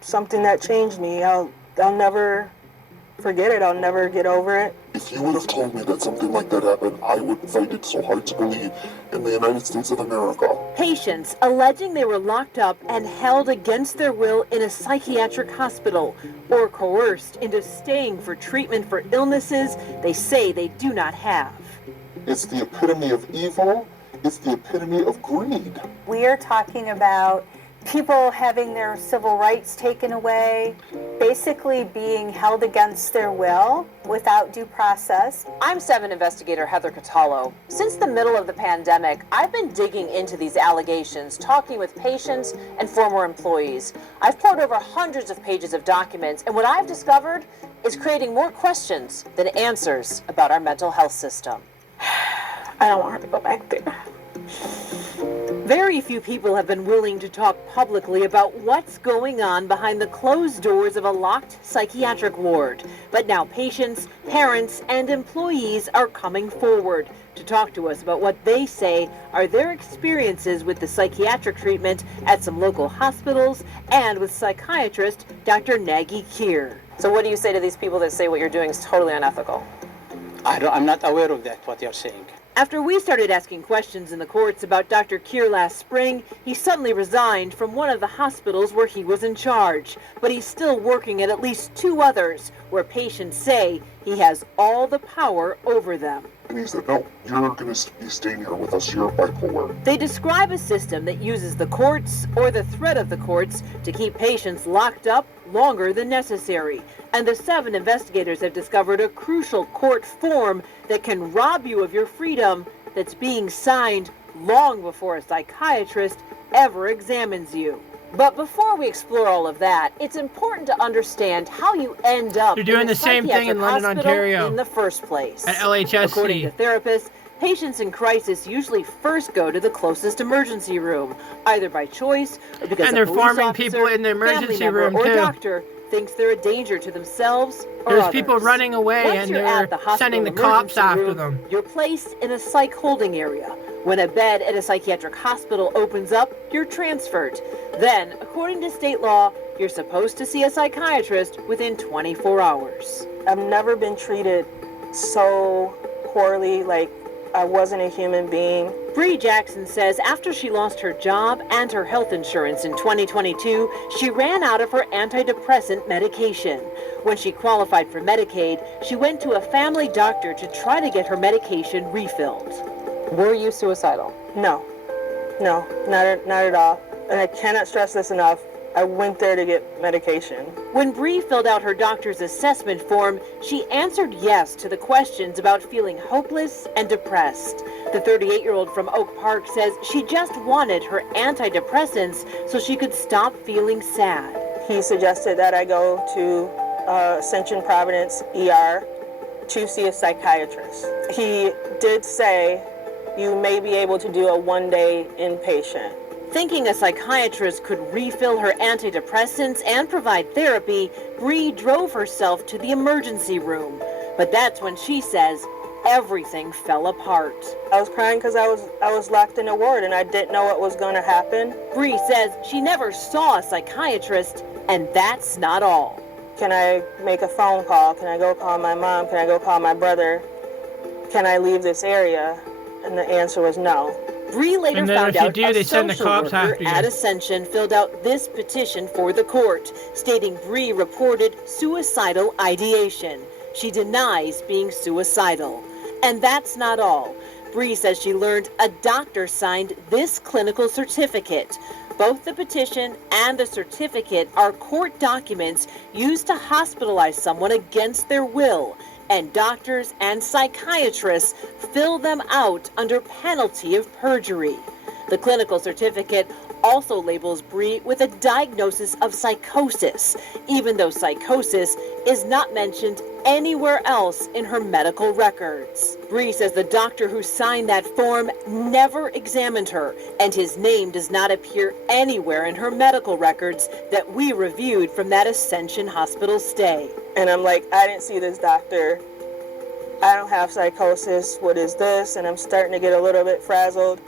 something that changed me. I'll never forget it. I'll never get over it. If you would have told me that something like that happened, I would find it so hard to believe in the United States of America. Patients alleging they were locked up and held against their will in a psychiatric hospital or coerced into staying for treatment for illnesses they say they do not have. It's the epitome of evil. It's the epitome of greed. We are talking about people having their civil rights taken away, basically being held against their will without due process. I'm 7 investigator Heather Catallo. Since the middle of the pandemic, I've been digging into these allegations, talking with patients and former employees. I've poured over hundreds of pages of documents, and what I've discovered is creating more questions than answers about our mental health system. I don't want her to go back there. Very few people have been willing to talk publicly about what's going on behind the closed doors of a locked psychiatric ward. But now patients, parents, and employees are coming forward to talk to us about what they say are their experiences with the psychiatric treatment at some local hospitals and with psychiatrist Dr. Nagy Kier. So what do you say to these people that say what you're doing is totally unethical? I'm not aware of that, what you're saying. After we started asking questions in the courts about Dr. Kier last spring, he suddenly resigned from one of the hospitals where he was in charge. But he's still working at least 2 others where patients say he has all the power over them. And he said, no, you're going to be staying here with us. You're bipolar. They describe a system that uses the courts or the threat of the courts to keep patients locked up longer than necessary. And the 7 investigators have discovered a crucial court form that can rob you of your freedom that's being signed long before a psychiatrist ever examines you. But before we explore all of that, it's important to understand how you end up They're doing in the same thing in London, Ontario, in the first place. at LHSC. According to therapists, patients in crisis usually first go to the closest emergency room, either by choice or because And a they're police farming officer, people in the family emergency member, room, or too. doctor thinks they're a danger to themselves or There's others. people running away Once and you're they're at the hospital sending the cops emergency after room, them. You're placed in a psych holding area. When a bed at a psychiatric hospital opens up, you're transferred. Then, according to state law, you're supposed to see a psychiatrist within 24 hours. I've never been treated so poorly, like I wasn't a human being. Bree Jackson says after she lost her job and her health insurance in 2022, she ran out of her antidepressant medication. When she qualified for Medicaid, she went to a family doctor to try to get her medication refilled. Were you suicidal? No, not at all. And I cannot stress this enough. I went there to get medication. When Bree filled out her doctor's assessment form, she answered yes to the questions about feeling hopeless and depressed. The 38-year-old from Oak Park says she just wanted her antidepressants so she could stop feeling sad. He suggested that I go to Ascension Providence ER to see a psychiatrist. He did say you may be able to do a one-day inpatient. Thinking a psychiatrist could refill her antidepressants and provide therapy, Bree drove herself to the emergency room. But that's when she says everything fell apart. I was crying because I was locked in a ward and I didn't know what was going to happen. Bree says she never saw a psychiatrist, and that's not all. Can I make a phone call? Can I go call my mom? Can I go call my brother? Can I leave this area? And the answer was no. Bree later And then found if you out do, a they send the social cops worker after you. at Ascension filled out this petition for the court, stating Bree reported suicidal ideation. She denies being suicidal. And that's not all. Bree says she learned a doctor signed this clinical certificate. Both the petition and the certificate are court documents used to hospitalize someone against their will, and doctors and psychiatrists fill them out under penalty of perjury. The clinical certificate also labels Bree with a diagnosis of psychosis, even though psychosis is not mentioned anywhere else in her medical records. Bree says the doctor who signed that form never examined her, and his name does not appear anywhere in her medical records that we reviewed from that Ascension hospital stay. And I'm like, I didn't see this doctor. I don't have psychosis. What is this? And I'm starting to get a little bit frazzled.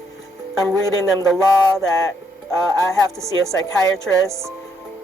I'm reading them the law that I have to see a psychiatrist.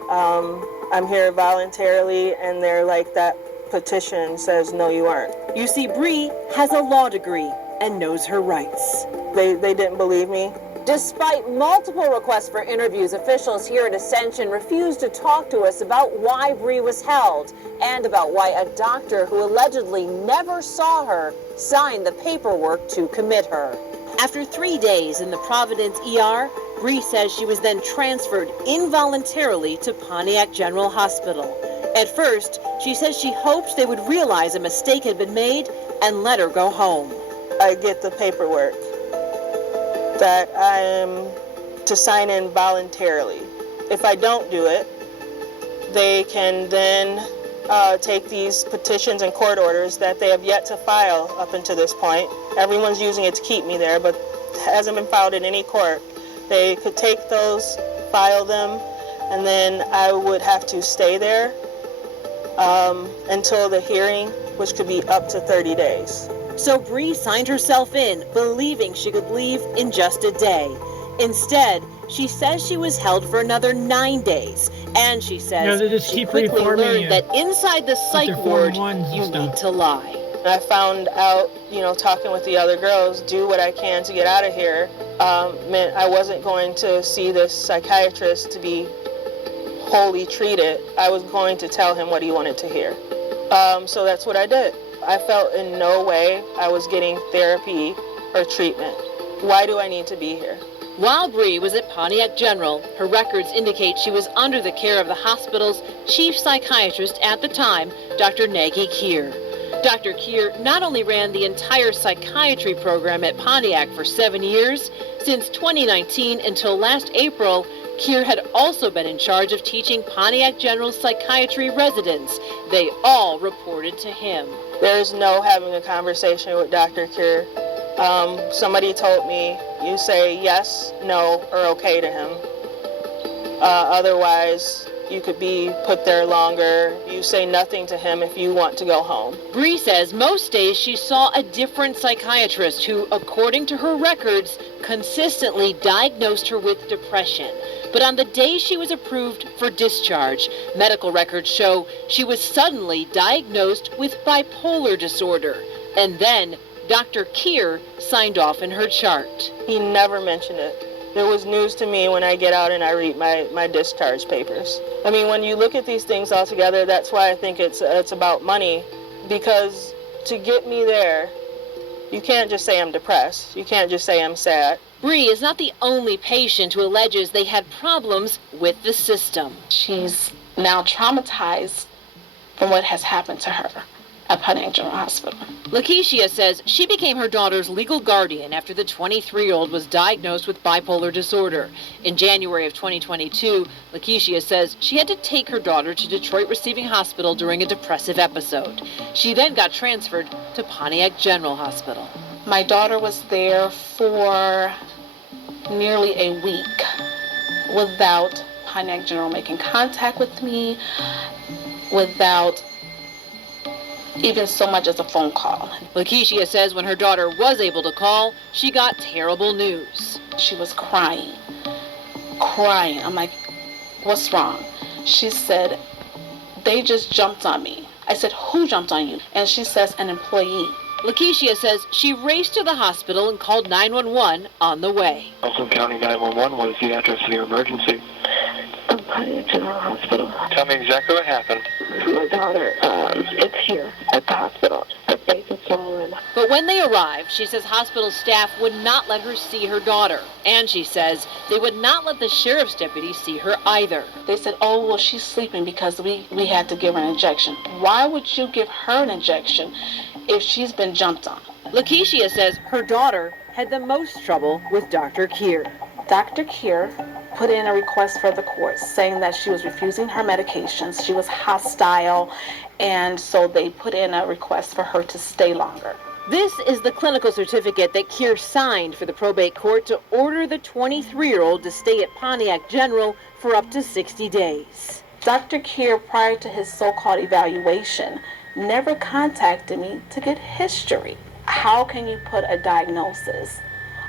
I'm here voluntarily, and they're like, that petition says no, you aren't. You see, Bree has a law degree and knows her rights. They didn't believe me. Despite multiple requests for interviews, officials here at Ascension refused to talk to us about why Bree was held and about why a doctor who allegedly never saw her signed the paperwork to commit her. After 3 days in the Providence ER, Bree says she was then transferred involuntarily to Pontiac General Hospital. At first, she says she hoped they would realize a mistake had been made and let her go home. I get the paperwork that I am to sign in voluntarily. If I don't do it, they can then take these petitions and court orders that they have yet to file up until this point. Everyone's using it to keep me there, but hasn't been filed in any court. They could take those, file them, and then I would have to stay there until the hearing, which could be up to 30 days. So Bree signed herself in, believing she could leave in just a day. Instead, she says she was held for another 9 days, and she says they just she keep quickly reforming learned you. that inside the psych their ward, Form 1s and you stuff. need to lie. I found out, talking with the other girls, do what I can to get out of here, meant I wasn't going to see this psychiatrist to be wholly treated. I was going to tell him what he wanted to hear. So that's what I did. I felt in no way I was getting therapy or treatment. Why do I need to be here? While Bree was at Pontiac General, her records indicate she was under the care of the hospital's chief psychiatrist at the time, Dr. Nagy Kier. Dr. Kier not only ran the entire psychiatry program at Pontiac for 7 years, since 2019 until last April, Kier had also been in charge of teaching Pontiac General psychiatry residents. They all reported to him. There's no having a conversation with Dr. Kier. Somebody told me, you say yes, no, or okay to him. Otherwise, you could be put there longer. You say nothing to him if you want to go home. Bree says most days she saw a different psychiatrist who, according to her records, consistently diagnosed her with depression. But on the day she was approved for discharge, medical records show she was suddenly diagnosed with bipolar disorder. And then Dr. Kier signed off in her chart. He never mentioned it. It was news to me when I get out and I read my discharge papers. I mean, when you look at these things all together, that's why I think it's about money. Because to get me there, you can't just say I'm depressed. You can't just say I'm sad. Bree is not the only patient who alleges they had problems with the system. She's now traumatized from what has happened to her at Pontiac General Hospital. Lakeisha says she became her daughter's legal guardian after the 23-year-old was diagnosed with bipolar disorder. In January of 2022, Lakeisha says she had to take her daughter to Detroit Receiving Hospital during a depressive episode. She then got transferred to Pontiac General Hospital. My daughter was there for nearly a week without Pontiac General making contact with me, without even so much as a phone call. Lakeisha says when her daughter was able to call, she got terrible news. She was crying. I'm like, what's wrong? She said, they just jumped on me. I said, who jumped on you? And she says, an employee. Lakeisha says she raced to the hospital and called 911 on the way. Oakland County 911, what is the address of your emergency? Pontiac General Hospital. Tell me exactly what happened. My daughter, it's here at the hospital. Her face is swollen. But when they arrived, she says hospital staff would not let her see her daughter. And she says they would not let the sheriff's deputy see her either. They said, oh, well, she's sleeping because we had to give her an injection. Why would you give her an injection if she's been jumped on? Lakeisha says her daughter had the most trouble with Dr. Kier. Dr. Kier put in a request for the court saying that she was refusing her medications, she was hostile, and so they put in a request for her to stay longer. This is the clinical certificate that Kier signed for the probate court to order the 23-year-old to stay at Pontiac General for up to 60 days. Dr. Kier, prior to his so-called evaluation, never contacted me to get history. How can you put a diagnosis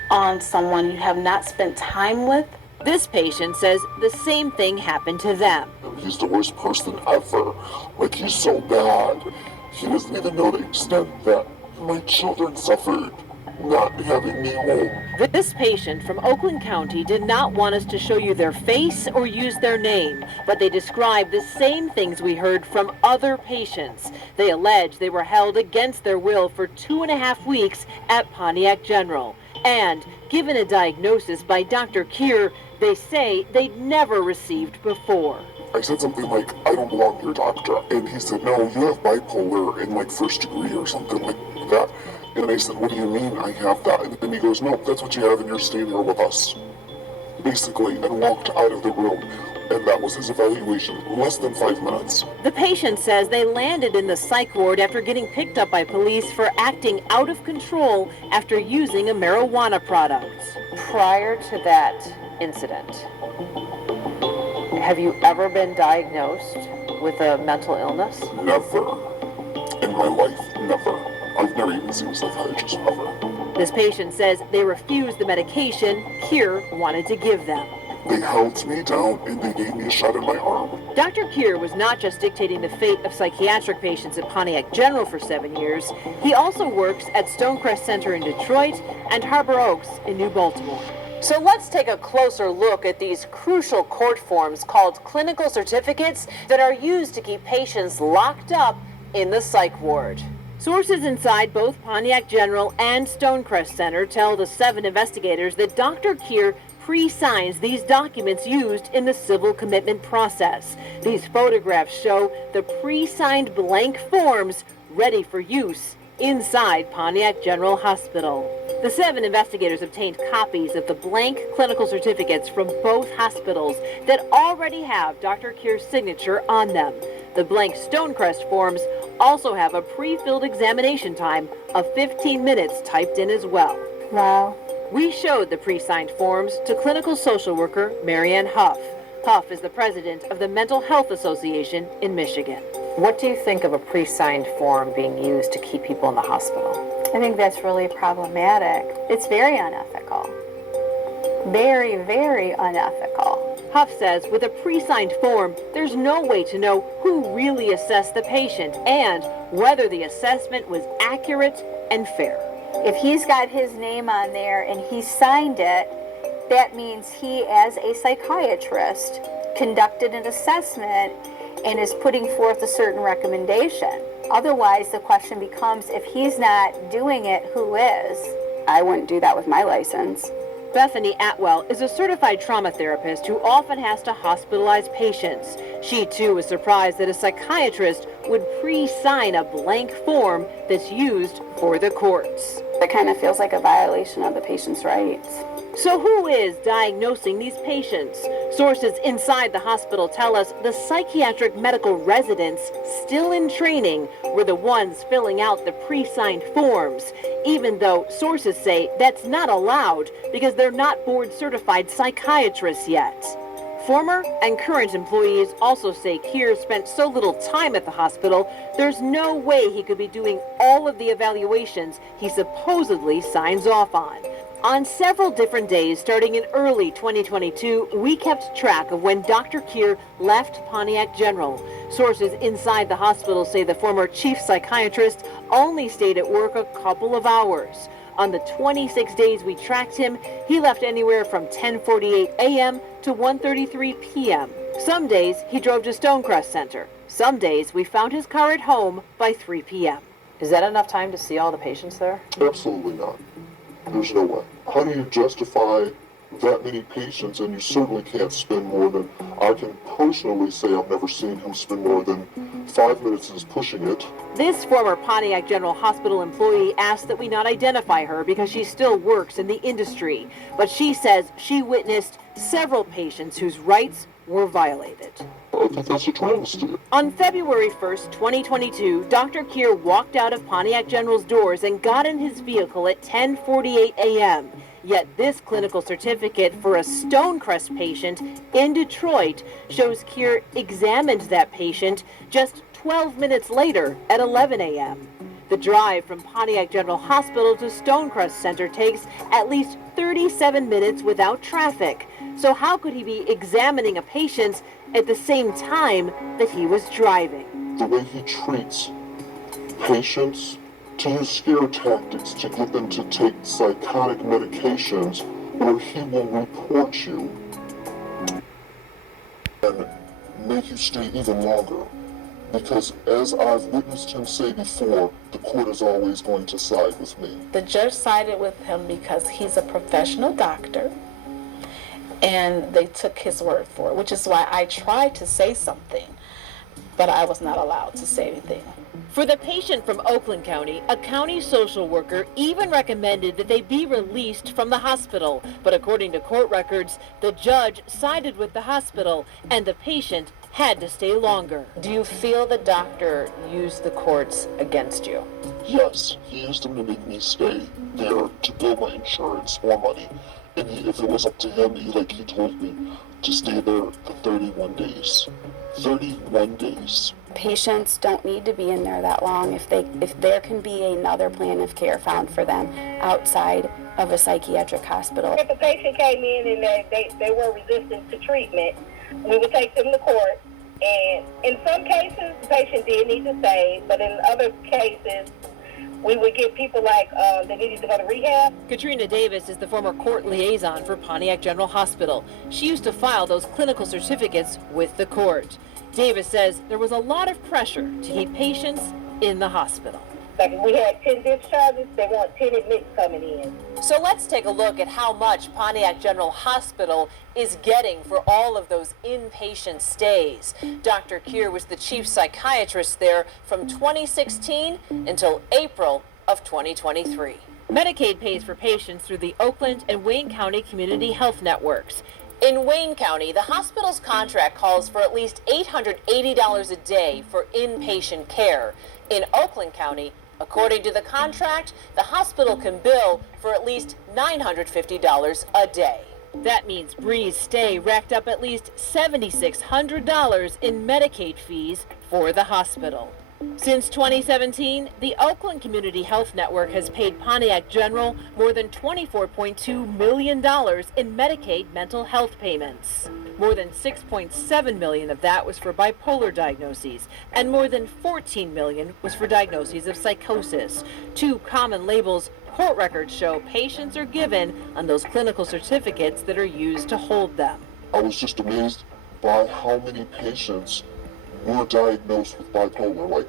on someone you have not spent time with This patient says the same thing happened to them. He's the worst person ever. Like, he's so bad. He doesn't even know the extent that my children suffered not having me home. This patient from Oakland County did not want us to show you their face or use their name, but they describe the same things we heard from other patients. They allege they were held against their will for 2.5 weeks at Pontiac General. And given a diagnosis by Dr. Keir, they say they'd never received before. I said something like, I don't belong here, doctor. And he said, no, you have bipolar in like 1st degree or something like that. And I said, what do you mean I have that? And then he goes, no, that's what you have and you're staying here with us. Basically, and walked out of the room. And that was his evaluation, less than 5 minutes. The patient says they landed in the psych ward after getting picked up by police for acting out of control after using a marijuana product. Prior to that incident, have you ever been diagnosed with a mental illness? Never. In my life, never. I've never even seen a psychiatrist ever. This patient says they refused the medication Keir wanted to give them. They held me down and they gave me a shot in my arm. Dr. Keir was not just dictating the fate of psychiatric patients at Pontiac General for 7 years. He also works at Stonecrest Center in Detroit and Harbor Oaks in New Baltimore. So let's take a closer look at these crucial court forms called clinical certificates that are used to keep patients locked up in the psych ward. Sources inside both Pontiac General and Stonecrest Center tell the 7 investigators that Dr. Keir pre-signs these documents used in the civil commitment process. These photographs show the pre-signed blank forms ready for use inside Pontiac General Hospital. The 7 investigators obtained copies of the blank clinical certificates from both hospitals that already have Dr. Keir's signature on them. The blank Stonecrest forms also have a pre-filled examination time of 15 minutes typed in as well. Wow. We showed the pre-signed forms to clinical social worker Marianne Huff. Huff is the president of the Mental Health Association in Michigan. What do you think of a pre-signed form being used to keep people in the hospital? I think that's really problematic. It's very unethical. Very, very unethical. Huff says with a pre-signed form, there's no way to know who really assessed the patient and whether the assessment was accurate and fair. If he's got his name on there and he signed it, that means he, as a psychiatrist, conducted an assessment and is putting forth a certain recommendation. Otherwise, the question becomes, if he's not doing it, who is? I wouldn't do that with my license. Bethany Atwell is a certified trauma therapist who often has to hospitalize patients. She, too, was surprised that a psychiatrist would pre-sign a blank form that's used for the courts. It kind of feels like a violation of the patient's rights. So who is diagnosing these patients? Sources inside the hospital tell us the psychiatric medical residents still in training were the ones filling out the pre-signed forms, even though sources say that's not allowed because they're not board-certified psychiatrists yet. Former and current employees also say Keir spent so little time at the hospital, there's no way he could be doing all of the evaluations he supposedly signs off on. On several different days starting in early 2022, we kept track of when Dr. Keir left Pontiac General. Sources inside the hospital say the former chief psychiatrist only stayed at work a couple of hours. On the 26 days we tracked him, he left anywhere from 10:48 a.m. to 1:33 p.m. Some days he drove to Stonecrest Center. Some days we found his car at home by 3 p.m. Is that enough time to see all the patients there? Absolutely not. There's no way. How do you justify that many patients, and you certainly can't spend more than, I can personally say I've never seen him spend more than 5 minutes is pushing it. This former Pontiac General Hospital employee asked that we not identify her because she still works in the industry. But she says she witnessed several patients whose rights were violated. I think that's a travesty. On February 1st, 2022, Dr. Keir walked out of Pontiac General's doors and got in his vehicle at 10:48 a.m. Yet this clinical certificate for a Stonecrest patient in Detroit shows Keir examined that patient just 12 minutes later at 11 a.m. The drive from Pontiac General Hospital to Stonecrest Center takes at least 37 minutes without traffic. So how could he be examining a patient at the same time that he was driving? The way he treats patients, to use scare tactics to get them to take psychotic medications, or he will report you and make you stay even longer. Because as I've witnessed him say before, the court is always going to side with me. The judge sided with him because he's a professional doctor, and they took his word for it, which is why I tried to say something, but I was not allowed to say anything. For the patient from Oakland County, a county social worker even recommended that they be released from the hospital. But according to court records, the judge sided with the hospital and the patient had to stay longer. Do you feel the doctor used the courts against you? Yes, he used them to make me stay there to bill my insurance more money. And if it was up to him, he told me to stay there for 31 days. 31 days. Patients don't need to be in there that long if there can be another plan of care found for them outside of a psychiatric hospital. If a patient came in and they were resistant to treatment, we would take them to court. And in some cases, the patient did need to stay, but in other cases, we would get people like they needed to go to rehab. Katrina Davis is the former court liaison for Pontiac General Hospital. She used to file those clinical certificates with the court. Davis says there was a lot of pressure to keep patients in the hospital. Like if we had 10 discharges, they want 10 admits coming in. So let's take a look at how much Pontiac General Hospital is getting for all of those inpatient stays. Dr. Keir was the chief psychiatrist there from 2016 until April of 2023. Medicaid pays for patients through the Oakland and Wayne County Community Health Networks. In Wayne County, the hospital's contract calls for at least $880 a day for inpatient care. In Oakland County, according to the contract, the hospital can bill for at least $950 a day. That means Bree's stay racked up at least $7,600 in Medicaid fees for the hospital. Since 2017, the Oakland Community Health Network has paid Pontiac General more than $24.2 million in Medicaid mental health payments. More than $6.7 million of that was for bipolar diagnoses, and more than $14 million was for diagnoses of psychosis, two common labels court records show patients are given on those clinical certificates that are used to hold them. I was just amazed by how many patients were diagnosed with bipolar.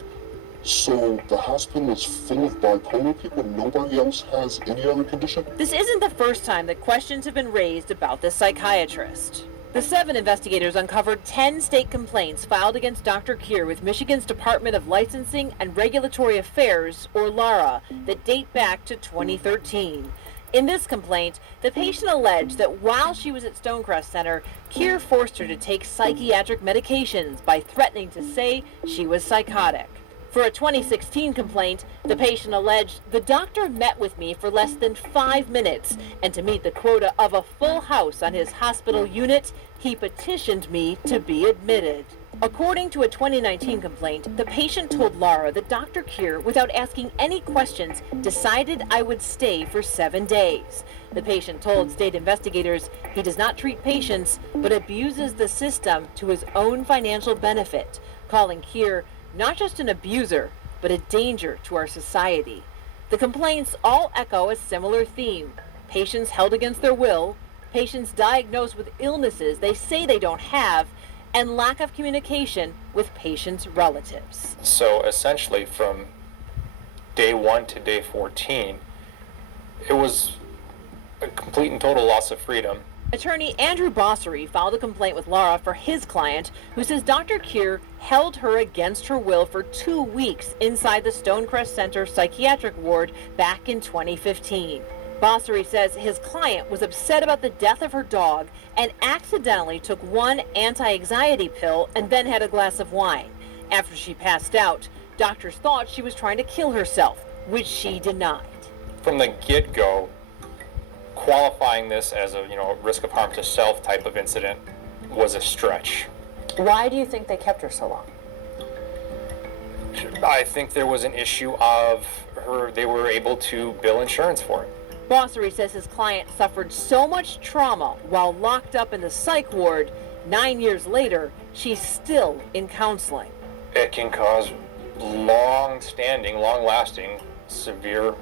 So the hospital is full of bipolar people? Nobody else has any other condition? This isn't the first time that questions have been raised about this psychiatrist. The 7 investigators uncovered 10 state complaints filed against Dr. Keir with Michigan's Department of Licensing and Regulatory Affairs, or LARA, that date back to 2013. In this complaint, the patient alleged that while she was at Stonecrest Center, Keir forced her to take psychiatric medications by threatening to say she was psychotic. For a 2016 complaint, the patient alleged the doctor met with me for less than 5 minutes, and to meet the quota of a full house on his hospital unit, he petitioned me to be admitted. According to a 2019 complaint, the patient told Laura that Dr. Keir, without asking any questions, decided I would stay for 7 days. The patient told state investigators he does not treat patients, but abuses the system to his own financial benefit, calling Keir not just an abuser, but a danger to our society. The complaints all echo a similar theme: patients held against their will, patients diagnosed with illnesses they say they don't have, and lack of communication with patients' relatives. So essentially from day 1 to day 14, it was a complete and total loss of freedom. Attorney Andrew Bossery filed a complaint with Laura for his client, who says Dr. Keir held her against her will for 2 weeks inside the Stonecrest Center psychiatric ward back in 2015. Bossery says his client was upset about the death of her dog and accidentally took one anti-anxiety pill and then had a glass of wine. After she passed out, doctors thought she was trying to kill herself, which she denied. From the get-go, qualifying this as a risk of harm to self type of incident was a stretch. Why do you think they kept her so long? I think there was an issue of they were able to bill insurance for it. Bossery says his client suffered so much trauma while locked up in the psych ward. 9 years later, she's still in counseling. It can cause long-standing, long-lasting, severe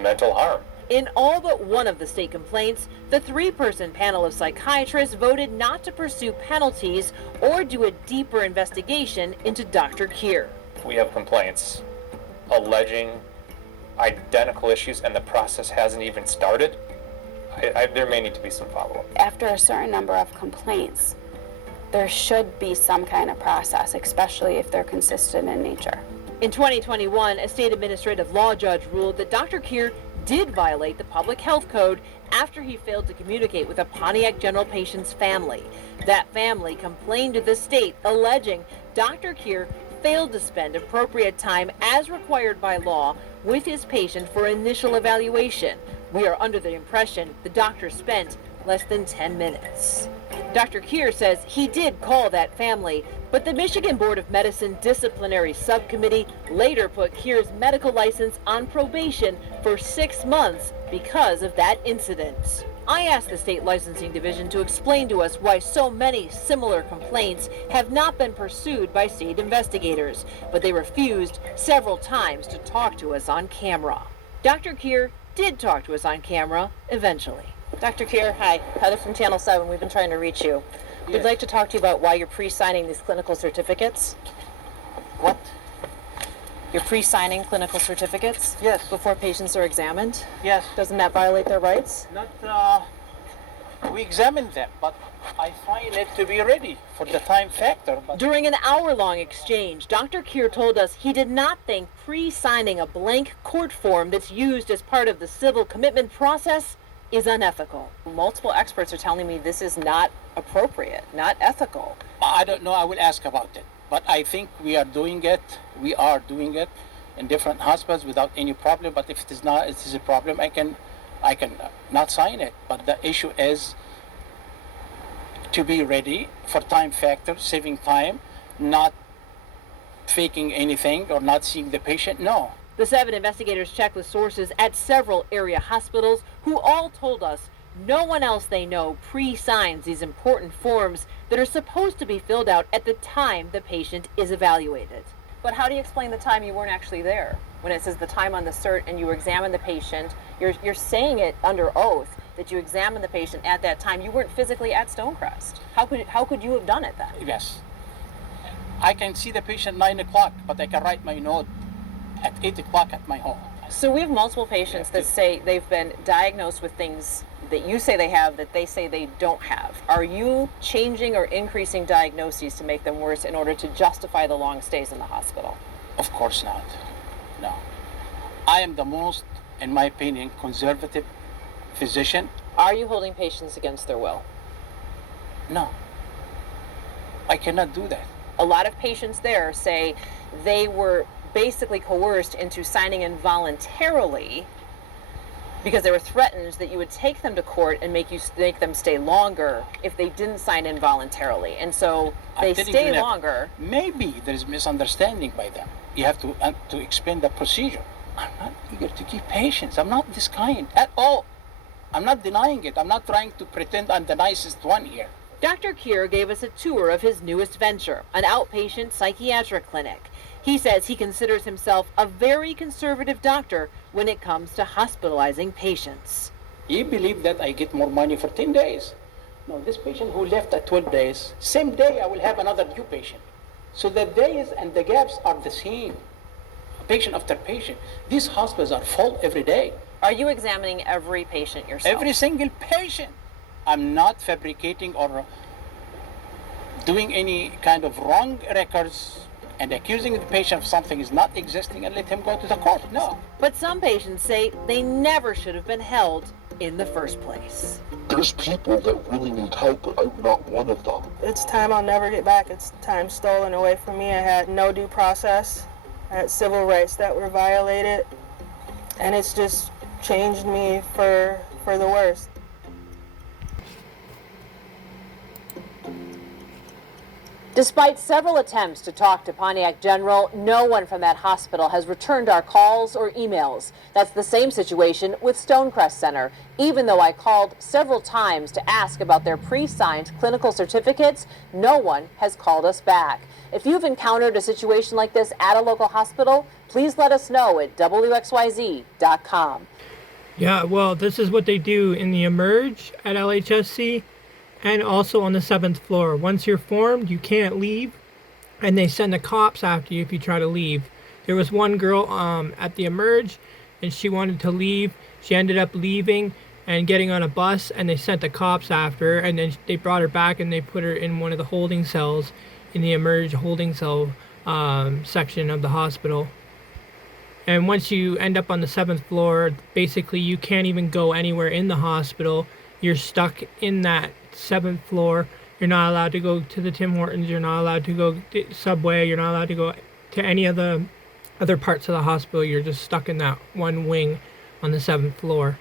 mental harm. In all but one of the state complaints, the 3-person panel of psychiatrists voted not to pursue penalties or do a deeper investigation into Dr. Keir. We have complaints alleging identical issues and the process hasn't even started. There may need to be some follow-up. After a certain number of complaints, there should be some kind of process, especially if they're consistent in nature. In 2021, a state administrative law judge ruled that Dr. Keir did violate the public health code after he failed to communicate with a Pontiac General patient's family. That family complained to the state, alleging Dr. Keir failed to spend appropriate time as required by law with his patient for initial evaluation. We are under the impression the doctor spent less than 10 minutes. Dr. Keir says he did call that family, but the Michigan Board of Medicine Disciplinary Subcommittee later put Keir's medical license on probation for 6 months because of that incident. I asked the state licensing division to explain to us why so many similar complaints have not been pursued by state investigators, but they refused several times to talk to us on camera. Dr. Keir did talk to us on camera eventually. Dr. Keir, hi. Heather from Channel 7. We've been trying to reach you. We'd like to talk to you about why you're pre-signing these clinical certificates. What? You're pre-signing clinical certificates? Yes. Before patients are examined? Yes. Doesn't that violate their rights? Not, we examined them, but I find it to be ready for the time factor. But During an hour-long exchange, Dr. Keir told us he did not think pre-signing a blank court form that's used as part of the civil commitment process is unethical. Multiple experts are telling me this is not appropriate, not ethical. I don't know, I will ask about it. But I think we are doing it in different hospitals without any problem. But if it is not, it is a problem, I can not sign it. But the issue is to be ready for time factor, saving time, not faking anything or not seeing the patient, no. The 7 investigators checked with sources at several area hospitals who all told us no one else they know pre-signs these important forms that are supposed to be filled out at the time the patient is evaluated. But how do you explain the time you weren't actually there? When it says the time on the cert and you examine the patient, you're saying it under oath that you examined the patient at that time. You weren't physically at Stonecrest. How could you have done it then? Yes. I can see the patient 9 o'clock, but I can write my note at 8 o'clock at my home. So we have multiple patients that say they've been diagnosed with things that you say they have that they say they don't have. Are you changing or increasing diagnoses to make them worse in order to justify the long stays in the hospital? Of course not. No. I am the most, in my opinion, conservative physician. Are you holding patients against their will? No. I cannot do that. A lot of patients there say they were basically coerced into signing involuntarily because they were threatened that you would take them to court and make them stay longer if they didn't sign involuntarily. And so they stay longer. Maybe there is misunderstanding by them. You have to explain the procedure. I'm not eager to keep patients. I'm not this kind at all. I'm not denying it. I'm not trying to pretend I'm the nicest one here. Dr. Keir gave us a tour of his newest venture, an outpatient psychiatric clinic. He says he considers himself a very conservative doctor when it comes to hospitalizing patients. You believe that I get more money for 10 days? No, this patient who left at 12 days, same day I will have another new patient. So the days and the gaps are the same, patient after patient. These hospitals are full every day. Are you examining every patient yourself? Every single patient. I'm not fabricating or doing any kind of wrong records and accusing the patient of something is not existing and let him go to the court. No. But some patients say they never should have been held in the first place. There's people that really need help, but I'm not one of them. It's time I'll never get back. It's time stolen away from me. I had no due process. I had civil rights that were violated. And it's just changed me for the worse. Despite several attempts to talk to Pontiac General, no one from that hospital has returned our calls or emails. That's the same situation with Stonecrest Center. Even though I called several times to ask about their pre-signed clinical certificates, no one has called us back. If you've encountered a situation like this at a local hospital, please let us know at WXYZ.com. Yeah, well, this is what they do in the Emerge at LHSC and also on the 7th floor. Once you're formed, you can't leave, and they send the cops after you if you try to leave. There was one girl at the Emerge, and she wanted to leave. She ended up leaving and getting on a bus, and they sent the cops after her, and then they brought her back and they put her in one of the holding cells in the Emerge holding cell section of the hospital. And once you end up on the 7th floor, basically you can't even go anywhere in the hospital. You're stuck in that 7th floor. You're not allowed to go to the Tim Hortons. You're not allowed to go to Subway. You're not allowed to go to any of the other parts of the hospital. You're just stuck in that one wing on the 7th floor.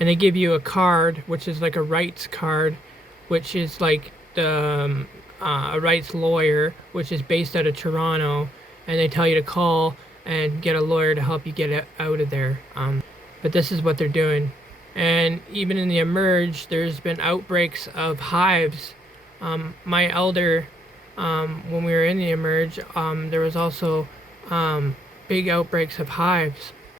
And they give you a card, which is like a rights card, which is like the a rights lawyer, which is based out of Toronto. And they tell you to call and get a lawyer to help you get out of there. But this is what they're doing. And even in the Emerge, there's been outbreaks of hives. My elder, when we were in the Emerge, there was also big outbreaks of hives.